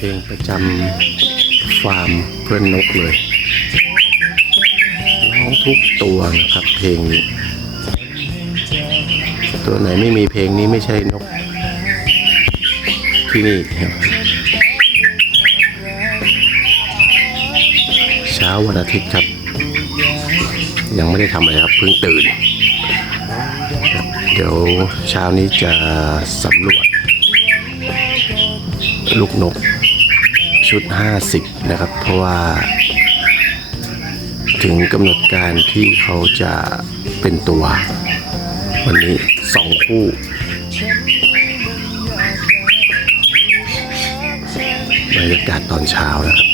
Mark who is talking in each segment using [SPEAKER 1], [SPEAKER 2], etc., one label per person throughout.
[SPEAKER 1] พลงประจำฟาร์มเพื่อนนกเลยร้องทุกตัวนะครับเพลงนี้ ตัวไหนไม่มีเพลงนี้ไม่ใช่นก ที่นี่ครับเช้าวันอาทิตย์ครับ ยังไม่ได้ทำอะไรครับเพิ่งตื่น เดี๋ยวเช้านี้จะสำรวจลูกนก ชุด 50 นะครับ เพราะว่า ถึงกำหนดการที่เขาจะเป็นตัว วันนี้สองคู่บรรยากาศตอนเช้านะครับ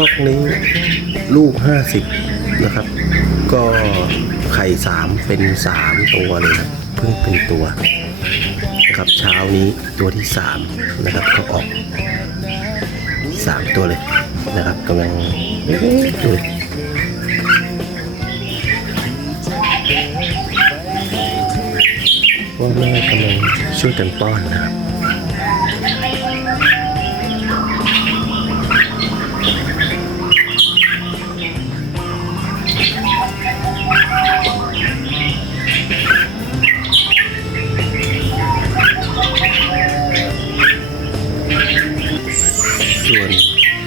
[SPEAKER 1] คอกนี้ลูก 50 นะครับ ก็ไข่สามเป็น 3 ตัวเลยครับเพิ่งเป็นตัวนะครับเช้านี้ตัวที่ 3 นะครับเขาออก 3 ตัวเลยนะครับกำลังดูดิว่าแม่กำลังช่วยกันป้อนนะครับ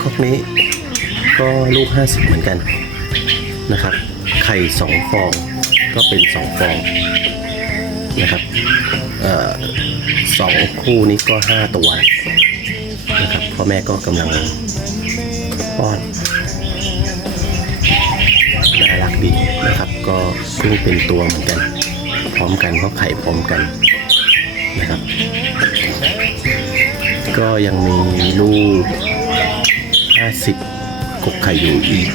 [SPEAKER 1] คอกนี้ก็ลูก 50 เหมือนกันนะครับ ไข่สองฟองก็เป็นสองฟองนะครับอสองคู่นี้ก็ 5 ตัวนะครับพ่อแม่ก็กำลังป้อนน่ารักดีนะครับ ก็เพิ่งเป็นตัวเหมือนกัน พร้อมกันเพราะไข่พร้อมกันนะครับ ก็ยังมีลูก 50กบไข่อยู่อีก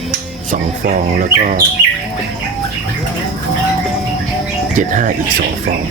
[SPEAKER 1] 2ฟองแล้วก็ 75 อีก2ฟอง